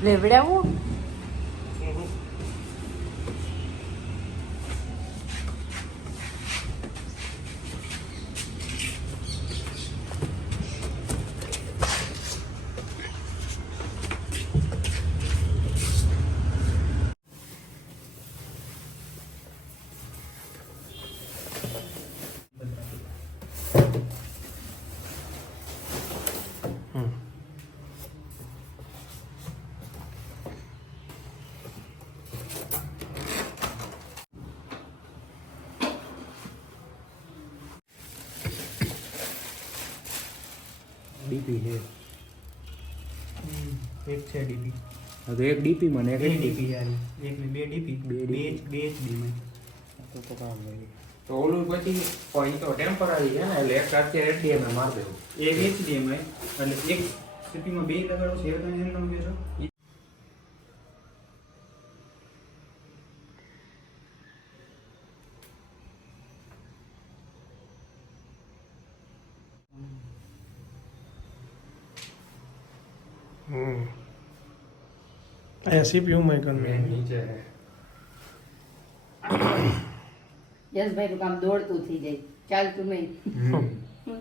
લેવડાવું DP છે એક છે ડીપી હવે એક ડીપી માં એક ડીપી યાર એક ને બે ડીપી બે એચડી માં તો કામ નહીં તો ઓલું પછી કોઈ તો ટેમ્પરરી છે ને એટલે એક અત્યારે એચડીએમ માં માર દેવું એક એચડી માં એટલે એક સીપી માં બે લગાડો છે તમે એમ તમે કહેશો અહીંયા સીપીયુ માં કર મેં નીચે યશભાઈ નું કામ દોડતું થઈ જાય ચાલતું નહીં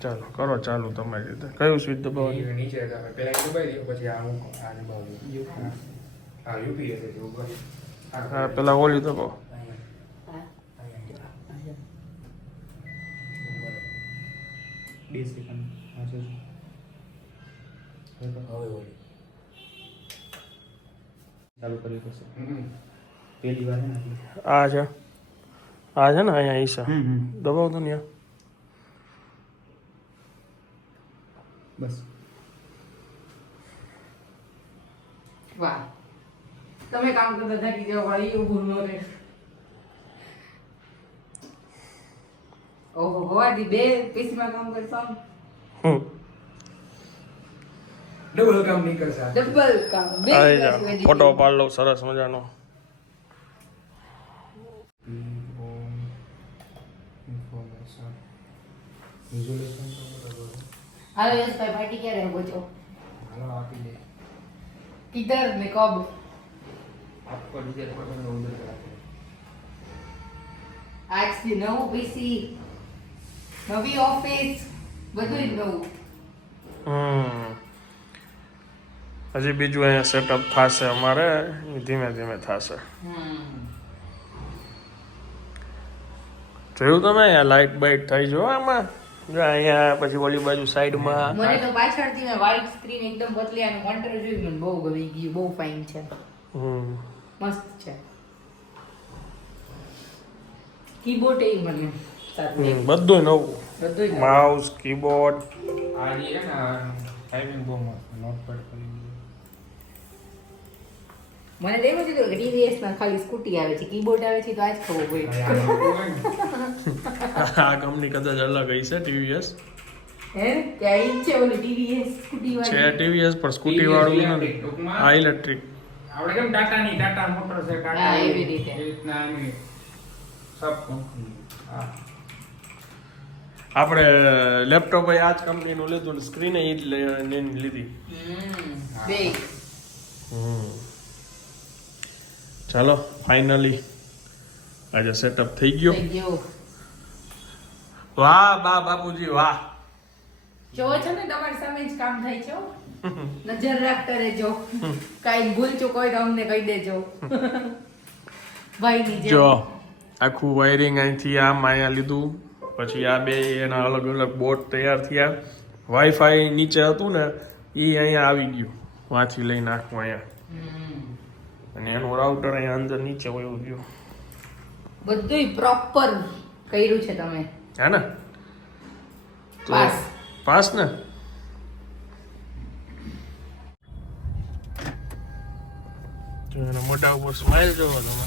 ચાલો કરો ચાલુ તમારી રીતે કયું સ્વિચ દબાવવાનું નીચે તમે પેલા દબાઈ દો પછી આ હું આ દબાવી હા યુપીએસ છે ઉપર હા પેલા ઓલી દબાવો બે સેકન્ડ હા છે હવે ઓલી ચાલુ કરી દો પહેલી વાર છે ને આ છે ને અહીંયા ઈસા દબાવો તો ને બસ વાહ તમે કામ કરતા થાકી જાવ ભાઈ ઊભું ન રહે ઓહો હોવાથી બે પીસીમાં કામ કરશો ડબલ કામ નહીં કરતા ડબલ કામ બે ફોટો પાડ લો સરસ મજાનો હાલો યશભાઈ પાર્ટી ક્યારે પહોંચો હાલો આપી દે કિધર ને કબ આપકો ડીજે પર ઉધર રાખે આજથી નવું પીસી નવી ઓફિસ બધું જ નવું હજી બીજું અહીંયા સેટઅપ થશે અમારે ધીમે ધીમે થશે જોયું તમે અહીંયા લાઇટ બાઇટ થઈ જો આમાં જો અહીંયા પછી ઓલી બાજુ સાઈડમાં મને તો પાછળથી મેં વ્હાઈટ સ્ક્રીન એકદમ પતલી અને મોનિટર જોઈ મને બહુ ગમી ગયું બહુ ફાઇન છે મસ્ત છે કીબોર્ડ એ મને સારું બધું નવું બધું જ માઉસ કીબોર્ડ આ જે છે ને ટાઈપિંગ બહુ મસ્ત નોટપેડ કરી મને તો એમ જ હતું કે ટીવીએસ માં ખાલી સ્કૂટી આવે છે કીબોર્ડ આવે છે તો આજ ખબર પડી આ કંપની કદાચ અલગ હશે ટીવીએસ હે ત્યાં ઈ જ છે ઓલી ટીવીએસ સ્કૂટી છે વાળી ટીવીએસ પણ સ્કૂટી વાળું નથી આ ઇલેક્ટ્રિક આપણે કેમ ટાટાની ટાટા મોટર છે હા, એવી રીતે. એ રીતના એની સબ કંપની હા આપણે લેપટોપ આ જ કંપનીનું લીધું ને સ્ક્રીન એ જ લીધી બે ચાલો ફાઇનલી આજે સેટઅપ થઈ ગયો થઈ ગયો વાહ બા બાપુજી વાહ જો છે ને તમારી સામે જ કામ થાય છે હો. નજર રાખતા રહેજો કાઈ ભૂલ ચૂક હોય તો અમને કહી દેજો ભાઈની જેમ જો આખું વાયરિંગ અહીંથી આમ અહીંયા લીધું પછી આ બે એના અલગ અલગ બોર્ડ તૈયાર થયા વાઈફાઈ નીચે હતું ને એ અહીંયા આવી ગયું વાંચી લઈને આખું અહીંયા અને એનું રાઉટર અહીંયા અંદર નીચે વયું ગયું બધુંય પ્રોપર કર્યું છે તમે હે ને તો પાસ પાસ ને જો એના મોઢા ઉપર સ્માઈલ જોવો તમે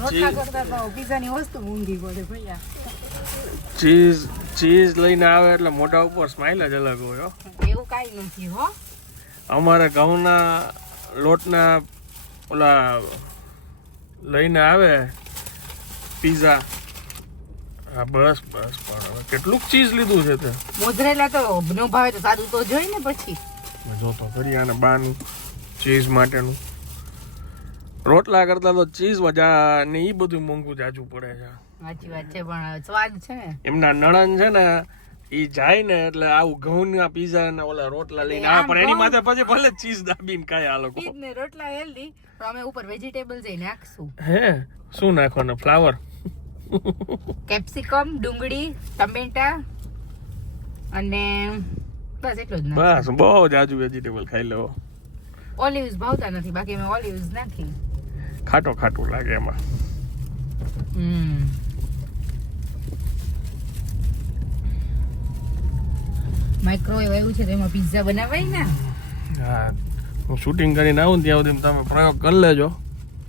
રોટલા કરતા તો પીઝાની વસ્તુ ઊંધી પડે ભૈયા ચીઝ લઈને આવે એટલે મોઢા ઉપર સ્માઈલ જ અલગ હોય હો. એવું કાઈ નથી હો અમારે ઘઉંના લોટના ઓલા લઈને આવે પીઝા. હા બસ બસ, પણ હવે કેટલુંક ચીઝ લીધું છે તે? મોઝરેલા તો નો ભાવે તો સાદું તો જોઈ ને પછી. જોતો ખરી આને બાનું ચીઝ માટેનું. રોટલા કરતા તો ચીઝ વજા ને એ બધું મોંઘું જાજુ પડે છે. સાચી વાત છે, પણ સ્વાદ છે ને. એમના નણંદ છે ને ઈ જાય ને એટલે આવું ઘઉંના પીઝા ને ઓલા રોટલા લઈને આ, પણ એની માથે પછી ભલે ચીઝ દાબીને ખાય આ લોકો. ચીઝ ને રોટલા હેલ્ધી, પણ અમે ઉપર વેજીટેબલ્સ એ નાખશું. હે શું નાખવાનું? ફ્લાવર, કેપ્સિકમ, ડુંગળી, ટમેટા અને બસ એટલું જ બસ બહુ જાજુ વેજીટેબલ ખાઈ લેવો. ઓલિવ્સ ભાવતા નથી, બાકી અમે ઓલિવ્સ નાખી. ખાટો ખાટું લાગે એમાં. માઇક્રોવેવ આવ્યું છે તો એમાં પિઝા બનાવાય ને. હા, હું શૂટિંગ કરીને આવું ને ત્યાં સુધી તમે પ્રયોગ કરી લેજો.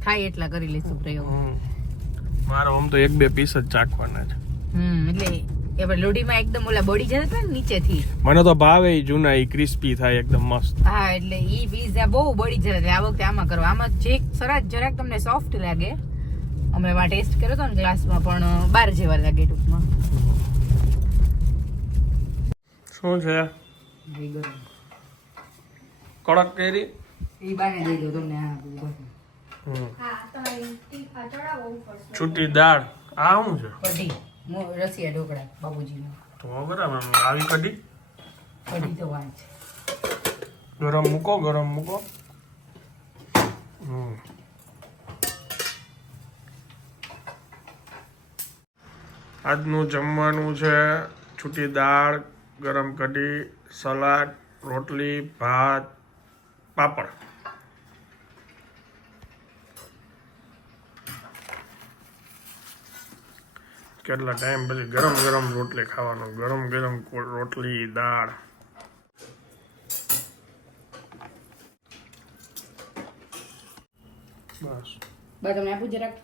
થાય એટલા કરી લઈશું પ્રયોગ. મારો આમ તો 1-2 પીસ જ ચાખવાના છે. એટલે એ પણ લોડીમાં એકદમ ઓલા બોડી જતા ને નીચેથી. મને તો ભાવે ઈ જૂના, ઈ ક્રિસ્પી થાય એકદમ મસ્ત. હા, એટલે ઈ પીઝા બહુ બળી જતા. આ વખતે આમાં કરો. આમાં જે જરાક તમને સોફ્ટ લાગે. અમે એમાં ટેસ્ટ કર્યો હતો ને ગ્લાસમાં, પણ 12 જેવા લાગે ટૂંકમાં. શું છે? કડક કેરી ઈ બાને દઈ દો તમને. છૂટી દાળ. આ શું છે? કઢી, રસિયા ઢોકળા બાબુજીનો. તો બરાબર, આવી કઢી. કઢી તો વાંચ. ગરમ મૂકો, ગરમ મૂકો. આજનું જમવાનું છે છૂટી દાળ, ગરમ કઢી, સલાડ, રોટલી, ભાત, પાપડ. કેટલા ટાઈમ પછી ગરમ ગરમ રોટલી ખાવાનો. ગરમ ગરમ રોટલી, દાળ. બસ તમને આપું જરાક.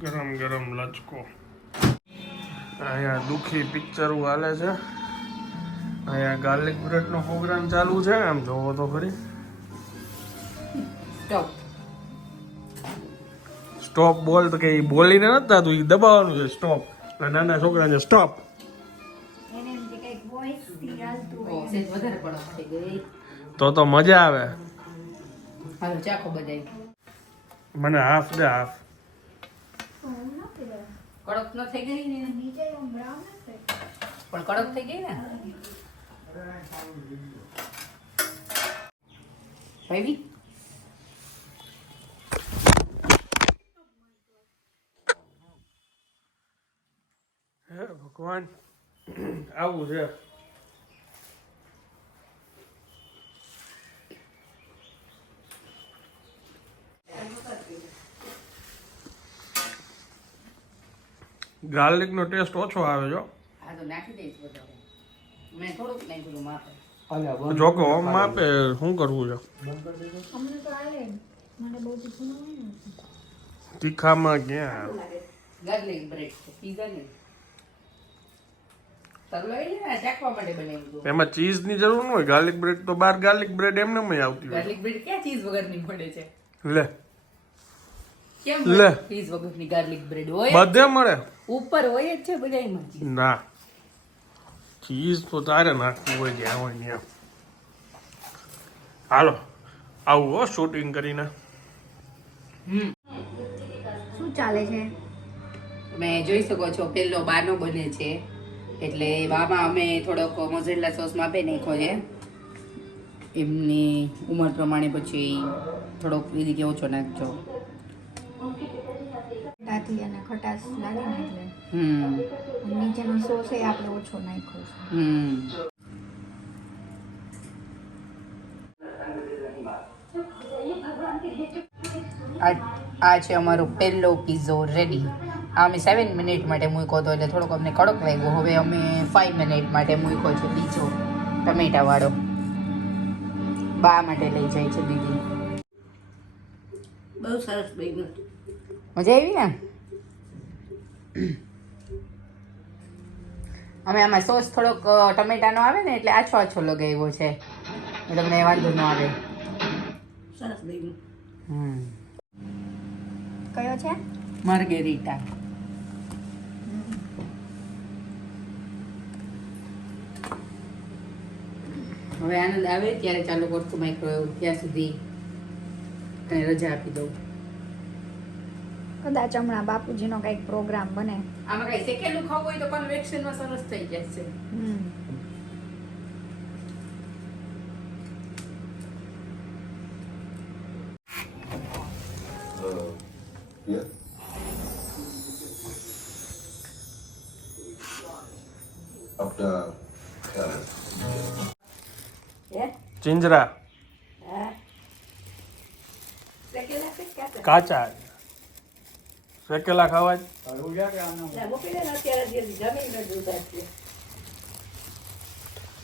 ગરમ ગરમ લચકો. અહીંયા દુખી પિક્ચર હાલે છે. અહીંયા ગાર્લિક બ્રેડ નો પ્રોગ્રામ ચાલુ છે. આમ જોવો તો ખરી. સ્ટોપ. સ્ટોપ બોલ તો કે બોલીને નથી થતું, એ દબાવવાનું છે સ્ટોપ. નાના છોકરાને સ્ટોપ. વધારે પડો થઈ ગઈ. તો મજા આવે. હાલો ચાખો બધાય. મને હાફ દે, હાફ. કડક ન થઈ ગઈ ને? પણ કડક થઈ ગઈ ને ભાઈ. હે ભગવાન, આવું છે. ગાર્લિક નો ટેસ્ટ ઓછો આવે છે. આ તો નાખી દઈશ બધો. મેં થોડુંક નાખ્યું માપે. જો કે ઓમ માપે શું કરવું છે? તીખામાં ક્યાં? ગાર્લિક બ્રેડ છે, પીઝા નહીં. તરવાઈ ને ચાખવા માટે બનાવ્યું. એમાં ચીઝ ની જરૂર ન હોય. ગાર્લિક બ્રેડ તો બાર ગાર્લિક બ્રેડ એમને આવતી હોય. ગાર્લિક બ્રેડ ક્યાં ચીઝ વગરની મળે છે? લે કેમ લે. ચીઝ વગરની ગાર્લિક બ્રેડ હોય? બધે મળે. ઉપર હોય જ છે બધાયમાં ચીઝ. ના, ચીઝ તો તારે નાખવું હોય જ્યાં હોય ત્યાં. હાલો આવું હો શૂટિંગ કરીને. શું ચાલે છે? તમે જોઈ શકો છો પેલો બાનો બને છે, એટલે બામાં અમે થોડોક મોઝરેલા સોસ માપે નાખ્યો છે એમની ઉંમર પ્રમાણે. પછી થોડોક દીદી કે ઓછો નાખજો. દાંતી અને ખટાશ લાગે ને એટલે નીચેનો સોસ એ આપણે ઓછો નાખ્યો છે. આ છે અમારો પહેલો પીઝો રેડી. આ અમે 7 મિનિટ માટે મૂક્યો હતો, એટલે થોડોક અમને કડક લાગ્યો. હવે અમે 5 મિનિટ માટે મૂક્યો છે બીજો ટમેટા વાળો. બા માટે લઈ જાય છે દીદી. બહુ સરસ બન્યું. મજા આવી ને? અમે આમાં સોસ થોડોક ટમેટાનો આવે ને એટલે આછો આછો લગાવ્યો છે, તમને વાંધો ન આવે. સરસ બન્યું. કયો છે માર્ગેરીટા. હવે આનંદ આવે ત્યારે ચાલુ કરશું માઇક્રોવેવ. ત્યાં સુધી તને રજા આપી દઉં. કદાચ હમણાં બાપુજીનો કંઈક પ્રોગ્રામ બને. આમાં કઈ શેકેલું ખાવું હોય તો કન્વેક્શનમાં સરસ થઈ જશે. Yeah. After ચિંજરા કાચા શેકેલા ખાવા જ.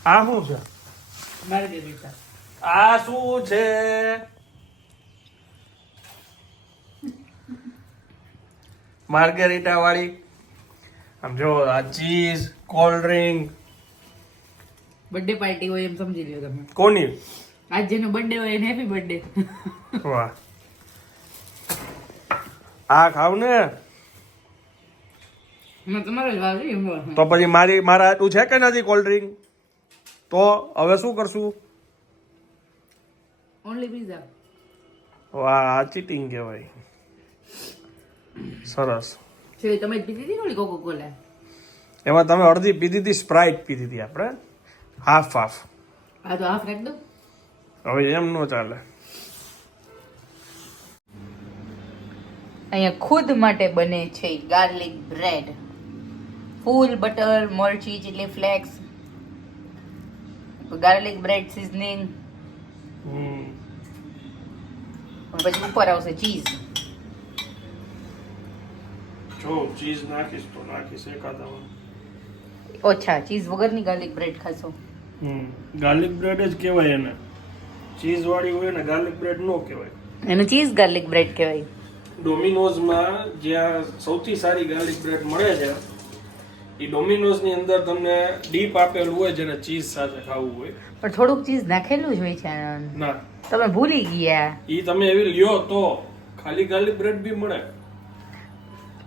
આ શું છે? માર્ગેરીટા. આ શું છે? માર્ગેરીટા વાળી. આમ જો આ cheese, cold drink. Birthday party હોય એમ સમજી લ્યો તમે. કોની? આજ જેનો બર્થડે હોય એને હેપી બર્થડે. વાહ. આ ખાવ ને તમારે જ વાવ છે. તો પછી મારા આટલું છે કે નથી કોલ્ડ ડ્રિંક? તો હવે શું કરશું? Only pizza. વાહ, આ ચીટિંગ કહેવાય. સરસ. છે તમે જ પીધી હતી ને ઓલી કોકો કોલા? એમાં તમે અડધી પીધી હતી, સ્પ્રાઇટ પીધી હતી આપણે, હાફ હાફ. હા તો હાફ રાખ દો. હવે એમ ન ચાલે. અહીંયા ખુદ માટે બને છે ગાર્લિક બ્રેડ. ફૂલ બટર, મરચી, chilli flakes, garlic bread seasoning, પછી ઉપર આવશે ચીઝ. જો ચીઝ નાખીશ તો નાખીશ એકાદામાં. ઓછા ચીઝ વગરની ગાર્લિક બ્રેડ ખાશો? ગાર્લિક બ્રેડ જ કહેવાય એને. ચીઝ વાળી હોય ને ગાર્લિક બ્રેડ નો કહેવાય. એને ચીઝ ગાર્લિક બ્રેડ કહેવાય. ડોમિનોઝમાં જ્યાં સૌથી સારી ગાર્લિક બ્રેડ મળે છે, એ ડોમિનોઝની અંદર તમને ડીપ આપેલું હોય જેને ચીઝ સાથે ખાવું હોય. પણ થોડુંક ચીઝ નાખેલું જ હોય છે. ના, તમે ભૂલી ગયા. એ તમે એવી લ્યો તો ખાલી ગાર્લિક બ્રેડ બી મળે.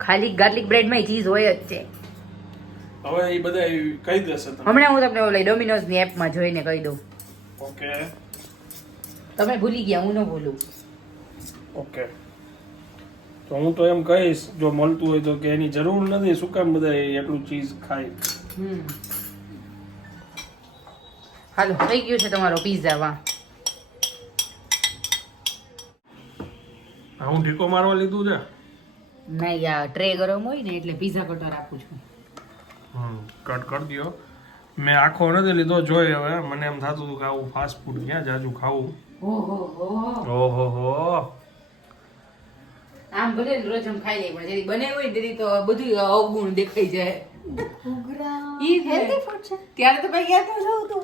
ખાલી ગાર્લિક બ્રેડમાં ચીઝ હોય જ છે. હવે એ બધા કહી દેશે તમે. હમણાં હું તમને ઓલી ડોમિનોઝની એપમાં જોઈને કહી દઉં. ઓકે તમે ભૂલી ગયા, હું ન ભૂલું. ઓકે. તો હું તો એમ કહીશ, જો મળતું હોય તો કે એની જરૂર નથી, શું કામ બધા એટલું ચીઝ ખાય. હાલો, થઈ ગયું છે તમારો પીઝા. વાહ, હું ઢીકો મારવા લીધું છે. ના યાર, ટ્રે ગરમ હોય ને એટલે પીઝા કટર આપું છું. કટ કરી દો. મેં આખો નથી લીધો, જોઈ હવે મને એમ થતું હતું કે આવું ફાસ્ટ ફૂડ ક્યાં જાજુ ખાવું. ઓહો. આમ ભલે રોજ આમ ખાઈ લે, પણ જેથી બને હોય તેથી તો બધું અવગુણ દેખાઈ જાય. ઈ હેલ્ધી ફૂડ છે. ત્યારે તો ભાઈ ગયા તો જવું તો.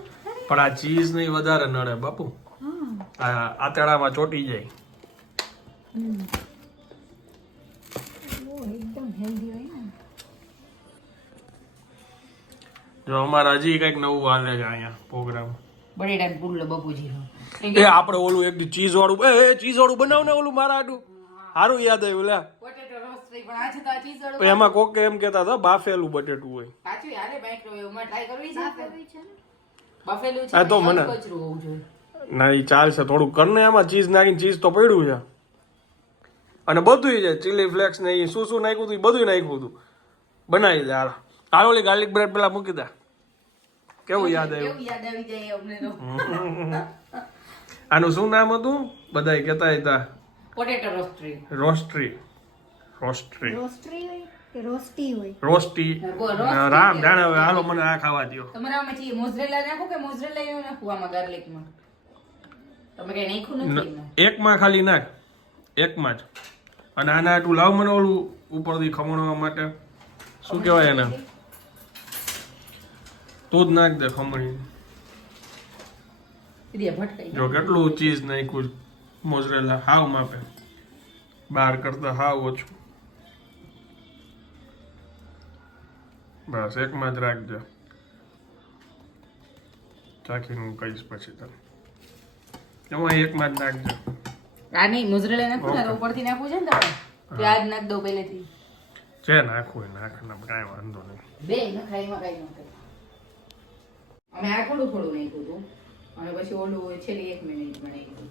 પણ આ ચીઝ નહીં વધારે નડે બાપુ. આ આતેડામાં ચોટી જાય. એકદમ હેલ્ધી હોય ને. જો અમારા હજી કઈક નવું હાલે છે અહીંયા પ્રોગ્રામ. બટેટાનો પુડલો બપુજીનો. એ આપણે ઓલું એક ચીઝ વાળું ચીઝ વાળું બનાવ ને ઓલું મારા આટું સારું યાદ આવ્યું લે. પોટેટો રોસ્ટ પણ આજે તો આ ચીઝ વાળું. પણ એમાં કોકે એમ કહેતા હતા બાફેલું બટેટું હોય. પાછું યાર માઇક્રોવેવમાં ટ્રાય કરવી છે. બાફેલું છે ને? બફેલું છે. આ તો મને કચરું હોવું જોઈએ. ના એ ચાલશે, થોડું કરને આમાં ચીઝ નાખીને. ચીઝ તો પડ્યું છે અને બધું છે, ચીલી ફ્લેક્સ ને એ શું નાખ્યું હતું, બધું નાખ્યું હતું. બનાવી દે. હાલ ઓલી ગાર્લિક બ્રેડ પેલા મૂકી દે. કેવું યાદ આવ્યું? કેવું યાદ આવી જાય અમને તો. આનું શું નામ હતું બધાય કહેતા હતા? પોટેટો રોસ્ટ્રી. રોસ્ટ્રી રોસ્ટરી હોય કે રોસ્ટી હોય? રોસ્ટી. રામ જાણે. હવે હાલો મને આ ખાવા દો. તમારે આમાં ચી મોઝરેલા નાખો કે મોઝરેલા એવું નાખું આમાં ગાર્લિકમાં? તમે કઈ નાખ્યું નથી એમાં? એકમાં ખાલી નાખ, એકમાં જ. અને આના આટલું લાવ મને ઓલું ઉપરથી ખમણવા માટે શું કહેવાય એને, તું જ નાખ દે ખમણી. જો કેટલું ચીઝ નાખ્યું, મોઝરેલા હાવ માપે, બહાર કરતા હાવ ઓછું. બસ એકમાં જ રાખજો. ચાખીને હું કહીશ પછી તને. એમાં એકમાં જ નાખજો. આ નહીં મુજરેલા નાખું ને તો ઉપરથી નાખવું છે ને તમારે પ્યાજ નાખ દો પહેલેથી જે નાખવું હોય નાખ ને કાંઈ વાંધો નહીં. બે નખાય એમાં કાંઈ ન થાય. અમે આ થોડું થોડું નાખ્યું હતું અને પછી ઓલું છેલ્લી 1 મિનિટ નાખ્યું.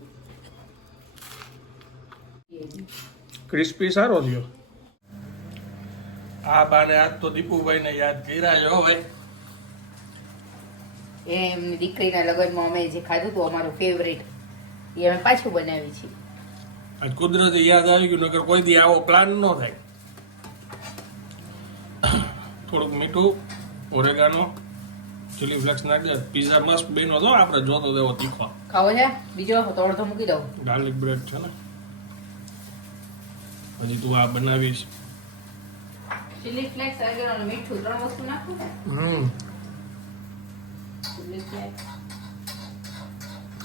ક્રિસ્પી સારો થયો. આ બાને આજ તો દીપુભાઈ ને યાદ કર્યા છે હો ભાઈ. એમની દીકરીના લગ્નમાં અમે જે ખાધું હતું અમારું ફેવરેટ એ અમે પાછું બનાવી છે. આજ કુદરતી યાદ આવી ગયું નકર કોઈ દી આવો પ્લાન ન થાય. થોડુંક મીઠું ઓરેગાનો ચીલી ફ્લેક્સ નાખી દે. પીઝા મસ્ત બેનો હતો આપણે જોતો દેવો તીખો. ખાવો છે બીજો તો અડધો મૂકી દઉં. ગાર્લિક બ્રેડ છે ને હજી તું આ બનાવીશ. ચીલી ફ્લેક્સ ઓરેગાનો મીઠું 3 વસ્તુ નાખું ને. ચીલી ફ્લેક્સ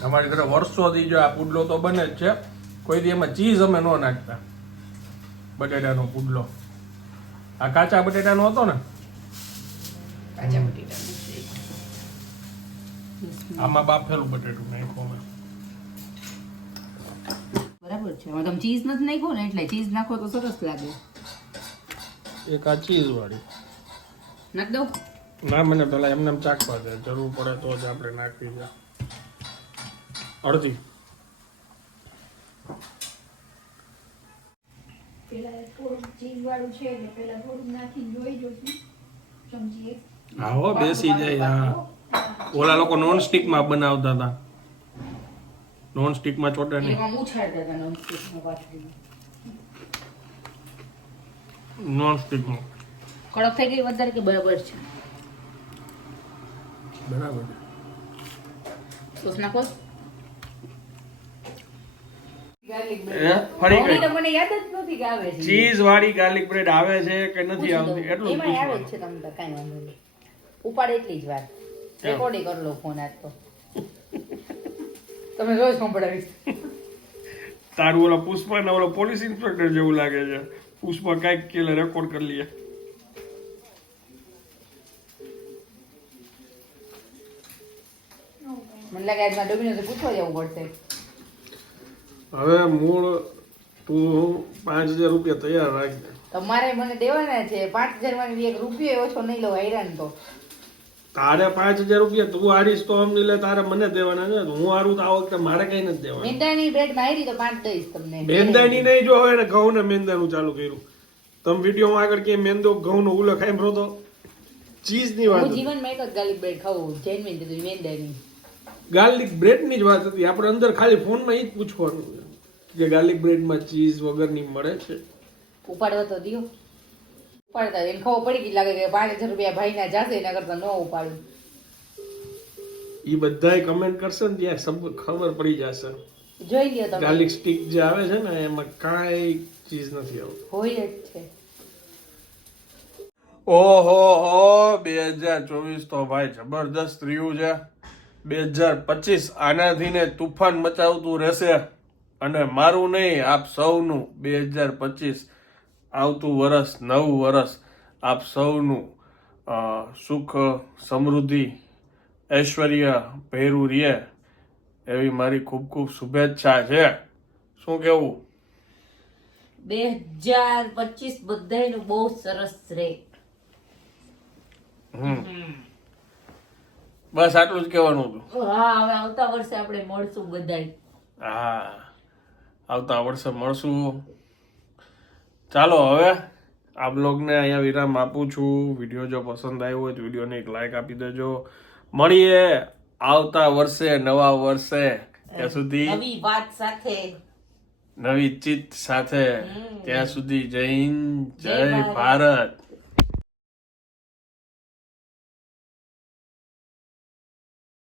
અમારી ઘરે વર્ષોથી જો આ પુડલો તો બને જ છે. કોઈ દી એમાં ચીઝ અમે ન નાખતા. બટેટાનો પુડલો આ કાચા બટેટાનો હતો ને કાચા બટેટા આમાં બાફેલું બટેટું નાખ્યું અમે. બરાબર છે. હવે તમે ચીઝ નથી નાખ્યું ને એટલે ચીઝ નાખો તો સરસ લાગે. એક આ ચીઝ વાળી નાખ દઉં. ના મને પેલા એમને એમ ચાખવા દે. જરૂર પડે તો જ આપણે નાખી દે. અડધી પેલા થોડું ચીઝ વાળું છે એટલે પેલા થોડું નાખીને જોઈ જોશું ચમચી એક. હા હો બેસી જાય. હા ઓલા લોકો નોન સ્ટિક માં બનાવતા હતા. નોન સ્ટિક માં ચોટે નહીં. એમાં ઉછાળતા હતા નોનસ્ટિકમાં પાથરીને. નોન સ્ટિક માં કડક થઈ ગઈ વધારે કે બરાબર છે? બરાબર. સોસ નાખો. ફરી મમ્મી તો ગઈ. મને યાદ જ નથી કે આવે છે. ચીઝ વાળી ગાર્લિક બ્રેડ આવે છે કે નથી આવતી એટલું જ એમાં આવે જ પૂછવાનું. છે. તમને તો કાંઈ વાંધો નહીં. ઉપાડ એટલી જ વાર. રેકોર્ડિંગ કરી લો ફોન આજ તો. તમે રોજ સંભળાવીશ. તારું ઓલા પુષ્પા ને ઓલો પોલીસ ઇન્સ્પેક્ટર જેવું લાગે છે. પુષ્પા કાંઈક કે રેકોર્ડ કરી લઈએ. મને લાગે આજમાં ડોમિનોઝે પૂછવા જવું પડશે. હવે મૂળ તું 5000 રૂપિયા તૈયાર રાખજે. તમારે મને દેવાના છે 5000 માંથી 1 રૂપિયો ઓછો નહીં લો. હેરાન તો તારે 5000 રૂપિયા તું હારીશ તો સમજી લે તારે મને દેવાના છે. હું હારું તો આ વખતે મારે કઈ નથી દેવાનું. મેંદાની બ્રેડ મારી તો 5 દઈશ તમને. મેંદાની નહીં જો હવે ઘઉં ને મેંદાનું ચાલુ કર્યું. તમે વિડીયોમાં આગળ કે મેંદો ઘઉં નો ઉલ્લેખ સાંભળો તો ચીઝ ની વાત હું હતી. જીવનમાં એક જ ગાર્લિક બ્રેડ ખાવું જેન્યુઇન દીધું મેંદાની. ગાર્લિક બ્રેડ ની જ વાત હતી. આપણે અંદર ખાલી ફોનમાં એ જ પૂછવાનું કે ગાર્લિક બ્રેડ માં ચીઝ વગરની મળે છે. ઉપાડવા તો દિયો. ઉપાડતા એને ખબર પડી ગઈ લાગે કે 5000 રૂપિયા ભાઈના જાશે એના કરતા ન ઉપાડું. એ બધાય કમેન્ટ કરશે ને ત્યાં સબ ખબર પડી જશે. જોઈ લ્યો તમે. ગાર્લિક સ્ટિક જે આવે છે ને એમાં કાંઈ ચીઝ નથી આવતી. હોય જ છે. ઓહો હો 2024 તો ભાઈ જબરદસ્ત રહ્યું છે. 2025 આનાથી ને તુફાન મચાવતું રહેશે. અને મારું નહીં આપ સૌનું 2025 આવતું વર્ષ નવું વર્ષ આપ સૌનું સુખ સમૃદ્ધિ ઐશ્વર્ય ભેરું રહે એવી મારી ખૂબ ખૂબ શુભેચ્છા છે. શું કેવું? 2025 બધાયનું બહુ સરસ રહે. બસ આટલું જ કહેવાનું હતું. હા હવે આવતા વર્ષે આપણે મળશું બધાય. હા આવતા વર્ષે મળશું. ચાલો હવે આ બ્લોગને અહીંયા વિરામ આપું છું. વિડીયો જો પસંદ આવ્યો હોય તો વિડીયોને એક લાઈક આપી દેજો. મળીએ આવતા વર્ષે નવા વર્ષે. ત્યાં સુધી નવી વાત સાથે નવી ચિત્ત સાથે. ત્યાં સુધી જય હિન્દ જય ભારત.